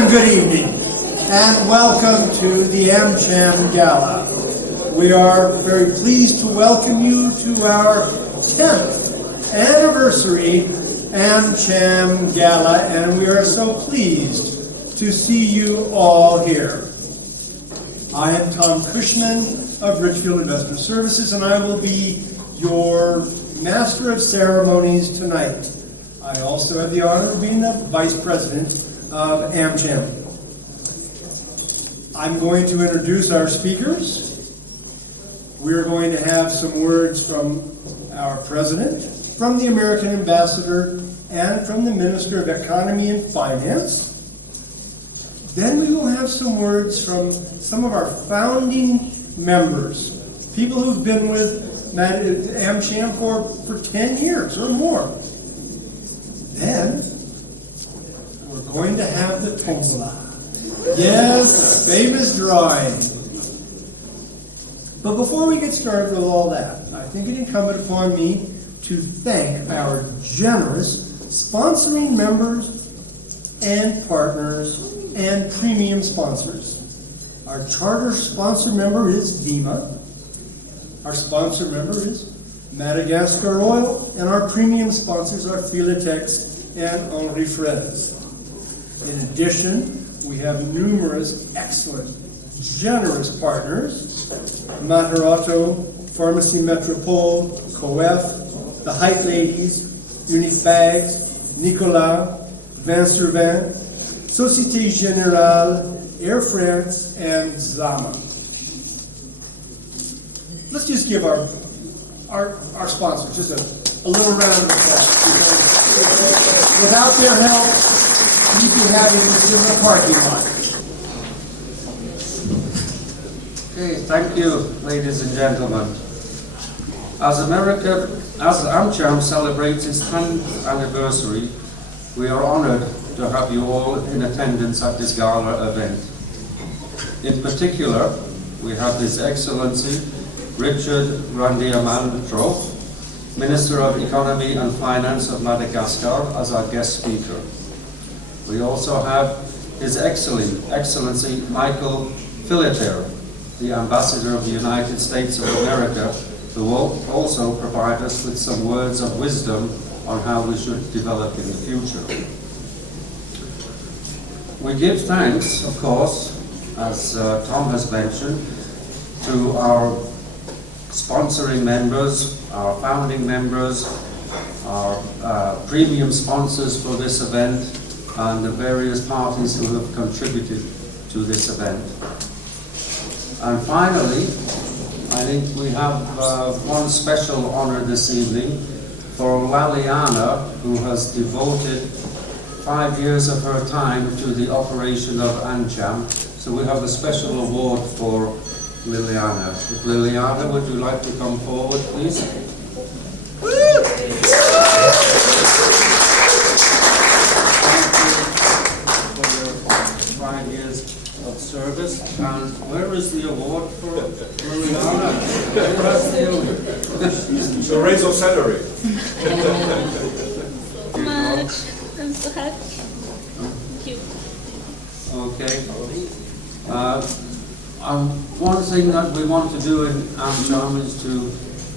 and good evening, and welcome to the Amcham GALA. We are very pleased to welcome you to our 10th anniversary Amcham GALA, and we are so pleased to see you all here. I am Tom Cushman of Richfield Investment Services, and I will be your Master of Ceremonies tonight. I also have the honor of being the Vice President of Amcham. I'm going to introduce our speakers. We're going to have some words from our President, from the American Ambassador, and from the Minister of Economy and Finance. Then we will have some words from some of our founding members, people who've been with Amcham for 10 years or more. Then we're going to have the tombola. Yes, the famous drawing. But before we get started with all that, I think it incumbent upon me to thank our generous sponsoring members and partners and premium sponsors. Our charter sponsor member is VIMA. Our sponsor member is Madagascar Oil, and our premium sponsors are Filatex and Henri Fraise. In addition, we have numerous excellent, generous partners: Materato, Pharmacy Metropole, Coef, the Height Ladies, Unique Bags, Nicolas, Vin sur Vin, Société Générale, Air France, and Zama. Let's just give our sponsors just a little round of applause, because without their help, we'd be having this in the parking lot. Okay, thank you, ladies and gentlemen. As Amcham celebrates its 10th anniversary, we are honored to have you all in attendance at this gala event. In particular, we have His Excellency Richard Randiamandro, Minister of Economy and Finance of Madagascar, as our guest speaker. We also have His Excellency Michael Filater, the Ambassador of the United States of America, who will also provide us with some words of wisdom on how we should develop in the future. We give thanks, of course, as Tom has mentioned, to our sponsoring members, our founding members, our premium sponsors for this event, and the various parties who have contributed to this event. And finally, I think we have one special honor this evening for Laliana, who has devoted 5 years of her time to the operation of Amcham. So we have a special award for Liliana. If Liliana, would you like to come forward, please? Thank you for your 5 years of service. And where is the award for Liliana? Where is the award? So raise your salary. So much. I'm so happy. Thank you. Okay. One thing that we want to do in Amcham is to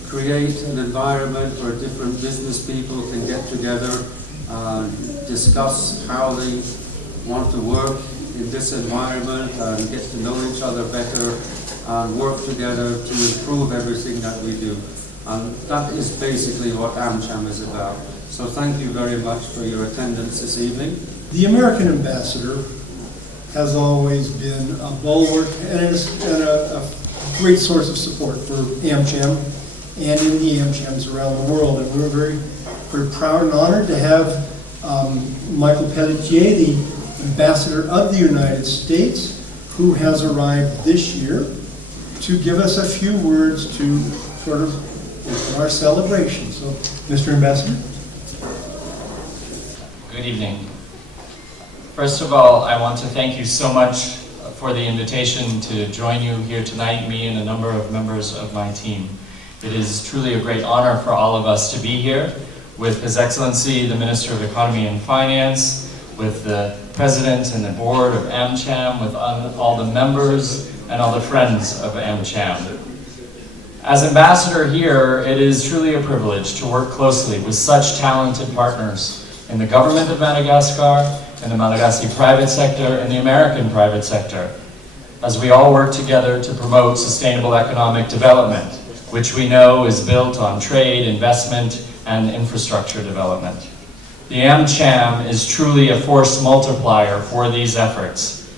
create an environment where different business people can get together and discuss how they want to work in this environment and get to know each other better and work together to improve everything that we do. And that is basically what Amcham is about. So thank you very much for your attendance this evening. The American Ambassador has always been a bulwark and a great source of support for Amcham and in the Amchams around the world. And we're very, very proud and honored to have Michael Pelletier, the Ambassador of the United States, who has arrived this year to give us a few words to sort of open our celebration. So, Mr. Ambassador. Good evening. First of all, I want to thank you so much for the invitation to join you here tonight, me and a number of members of my team. It is truly a great honor for all of us to be here with His Excellency, the Minister of Economy and Finance, with the president and the board of Amcham, with all the members and all the friends of Amcham. As ambassador here, it is truly a privilege to work closely with such talented partners in the government of Madagascar, in the Malagasy private sector, and the American private sector, as we all work together to promote sustainable economic development, which we know is built on trade, investment, and infrastructure development. The Amcham is truly a force multiplier for these efforts.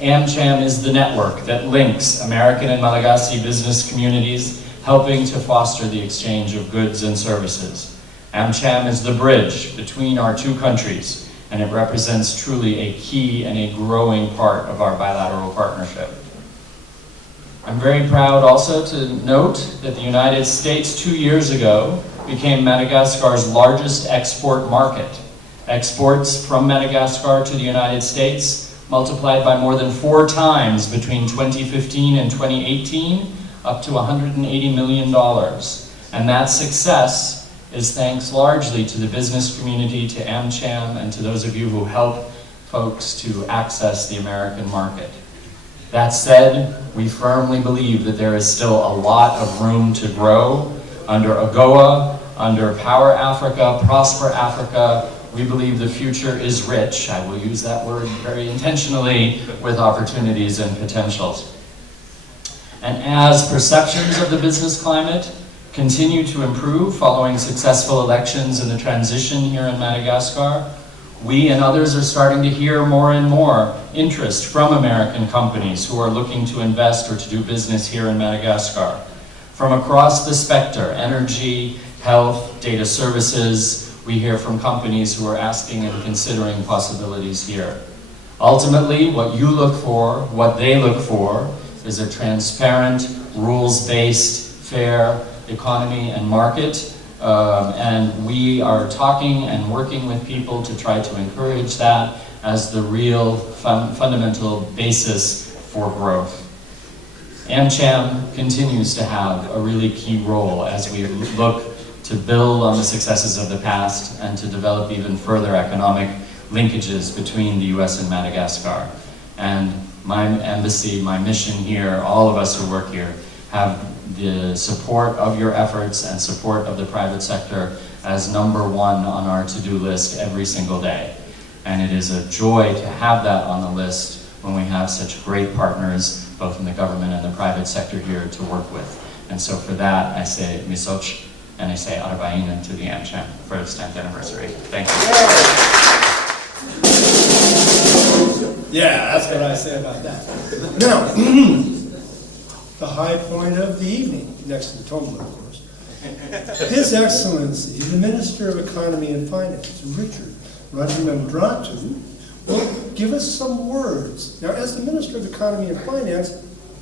Amcham is the network that links American and Malagasy business communities, helping to foster the exchange of goods and services. Amcham is the bridge between our two countries, and it represents truly a key and a growing part of our bilateral partnership. I'm very proud also to note that the United States 2 years ago became Madagascar's largest export market. Exports from Madagascar to the United States multiplied by more than 4 times between 2015 and 2018, up to $180 million. And that success is thanks largely to the business community, to Amcham, and to those of you who help folks to access the American market. That said, we firmly believe that there is still a lot of room to grow. Under AGOA, under Power Africa, Prosper Africa, we believe the future is rich. I will use that word very intentionally, with opportunities and potentials. And as perceptions of the business climate continue to improve following successful elections and the transition here in Madagascar, we and others are starting to hear more and more interest from American companies who are looking to invest or to do business here in Madagascar. From across the spectrum, energy, health, data services, we hear from companies who are asking and considering possibilities here. Ultimately, what you look for, what they look for, is a transparent, rules-based, fair economy and market, and we are talking and working with people to try to encourage that as the real fundamental basis for growth. Amcham continues to have a really key role as we look to build on the successes of the past and to develop even further economic linkages between the US and Madagascar. And my embassy, my mission here, all of us who work here, have the support of your efforts and support of the private sector as #1 on our to-do list every single day. And it is a joy to have that on the list when we have such great partners, both in the government and the private sector here to work with. And so for that, I say misoch, and I say Arba'inan to the Amcham for its 10th anniversary. Thank you. Yeah, that's what I say about that. Now, the high point of the evening, next to Tomba, of course. His Excellency, the Minister of Economy and Finance, Richard Radimandratu, will give us some words. Now, as the Minister of Economy and Finance,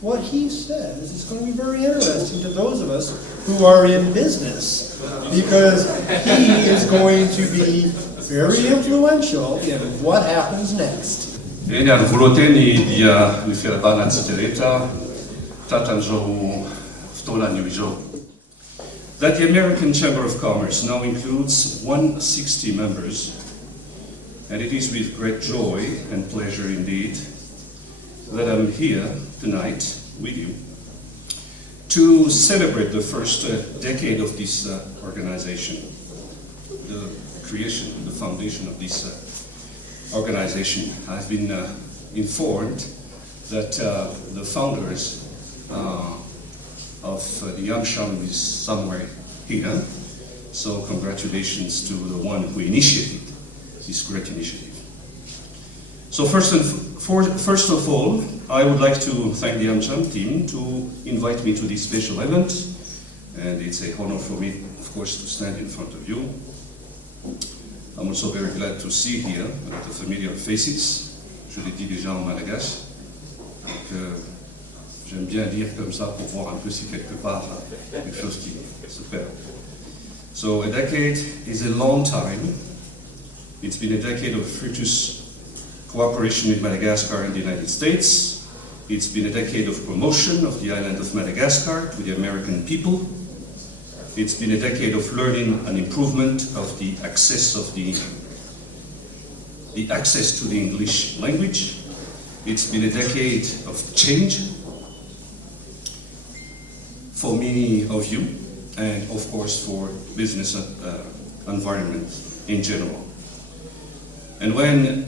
what he says is going to be very interesting to those of us who are in business, because he is going to be very influential in what happens next. That the American Chamber of Commerce now includes 160 members, and it is with great joy and pleasure indeed that I'm here tonight with you to celebrate the first decade of this organization, the creation, the foundation of this organization. I've been informed that the founders of the Amcham is somewhere here, so congratulations to the one who initiated this great initiative. So first of all, I would like to thank the Amcham team to invite me to this special event, and it's an honor for me, of course, to stand in front of you. I'm also very glad to see here the familiar faces. Je l'ai dit déjà en malgache, donc j'aime bien lire comme ça pour voir un peu si quelque part quelque chose qui se perd. So a decade is a long time. It's been a decade of fruitful cooperation with Madagascar and the United States. It's been a decade of promotion of the island of Madagascar to the American people. It's been a decade of learning and improvement of the access of the the access to the English language. It's been a decade of change for many of you, and of course for business environment in general. And when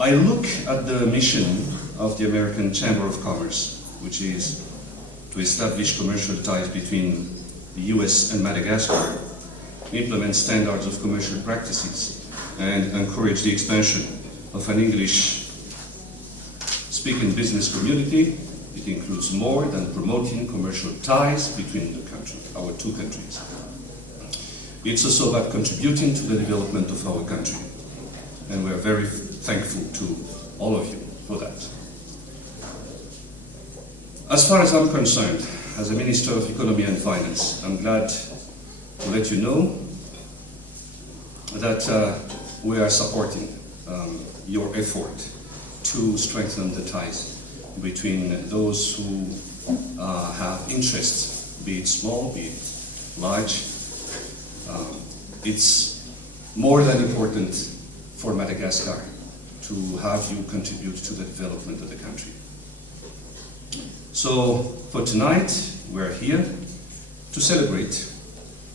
I look at the mission of the American Chamber of Commerce, which is to establish commercial ties between the US and Madagascar, implement standards of commercial practices, and encourage the expansion of an English-speaking business community, it includes more than promoting commercial ties between our two countries. It's also about contributing to the development of our country, and we're very thankful to all of you for that. As far as I'm concerned, as a Minister of Economy and Finance, I'm glad to let you know that we are supporting your effort to strengthen the ties between those who have interests, be it small, be it large. It's more than important for Madagascar to have you contribute to the development of the country. So for tonight, we're here to celebrate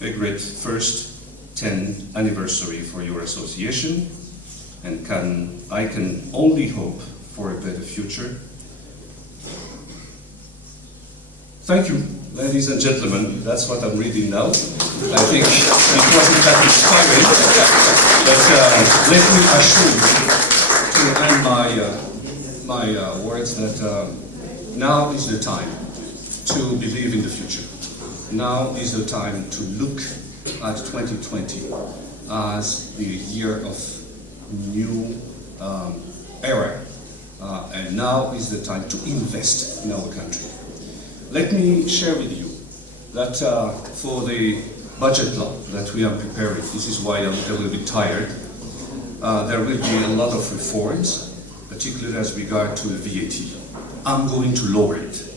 a great first 10th anniversary for your association, and I can only hope for a better future. Thank you, ladies and gentlemen. That's what I'm reading now. I think it wasn't that inspiring, but let me assure you to end my words that now is the time to believe in the future. Now is the time to look at 2020 as the year of new era, and now is the time to invest in our country. Let me share with you that for the budget law that we are preparing, this is why I'm a little bit tired, there will be a lot of reforms, particularly as regard to the VAT. I'm going to lower it.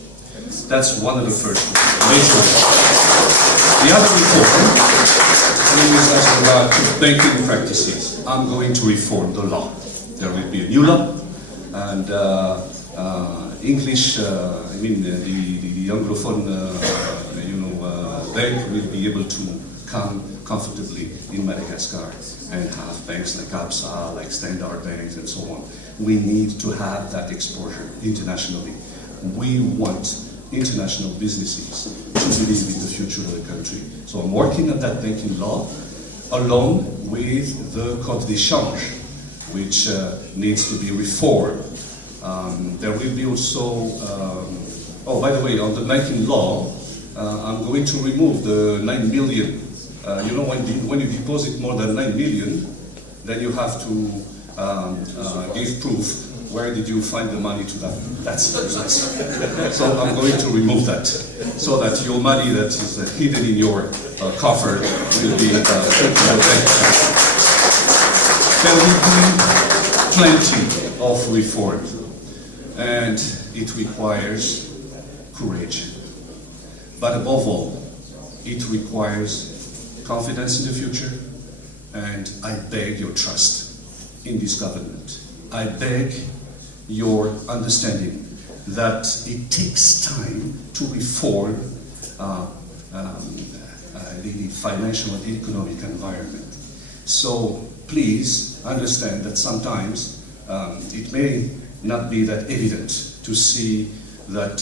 That's one of the first major ones. The other reform is as regard to banking practices. I'm going to reform the law. There will be a new law, and English, the Anglophone, bank will be able to come comfortably in Madagascar and have banks like ABSA, like Standard banks, and so on. We need to have that exposure internationally. We want international businesses to believe in the future of the country. So I'm working on that banking law along with the Code d'échange, which needs to be reformed. There will be also, oh, by the way, on the banking law, I'm going to remove the 9 million. When you deposit more than 9 million, then you have to give proof. Where did you find the money to that? That's so I'm going to remove that, so that your money that is hidden in your coffer will be There will be plenty of reform, and it requires courage. But above all, it requires confidence in the future, and I beg your trust in this government. I beg your understanding that it takes time to reform the financial and economic environment. So please understand that sometimes it may not be that evident to see that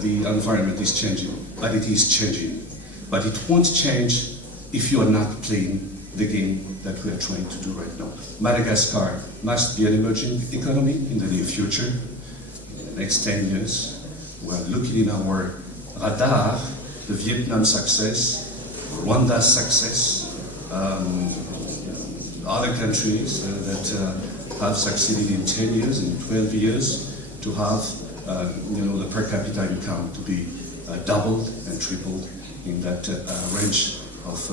the environment is changing, but it is changing. But it won't change if you are not playing the game that we are trying to do right now. Madagascar must be an emerging economy in the near future. In the next 10 years, we are looking in our radar the Vietnam success, Rwanda's success, other countries that have succeeded in 10 years, in 12 years, to have the per capita income to be doubled and tripled in that range of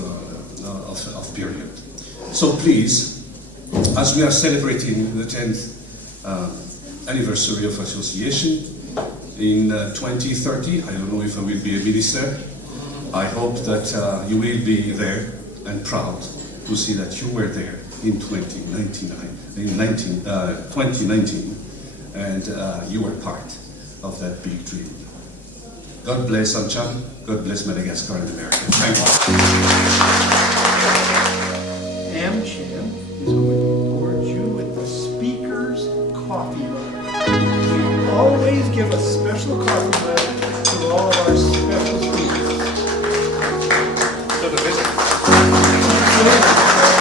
period. So please, as we are celebrating the 10th anniversary of association in 2030, I don't know if I will be a minister. I hope that you will be there and proud to see that you were there in 2019, and you were part of that big dream. God bless Amcham, God bless Madagascar and America. Thank you. Amcham is going to reward you with the Speaker's Coffee Mug. We always give a special coffee mug to all of our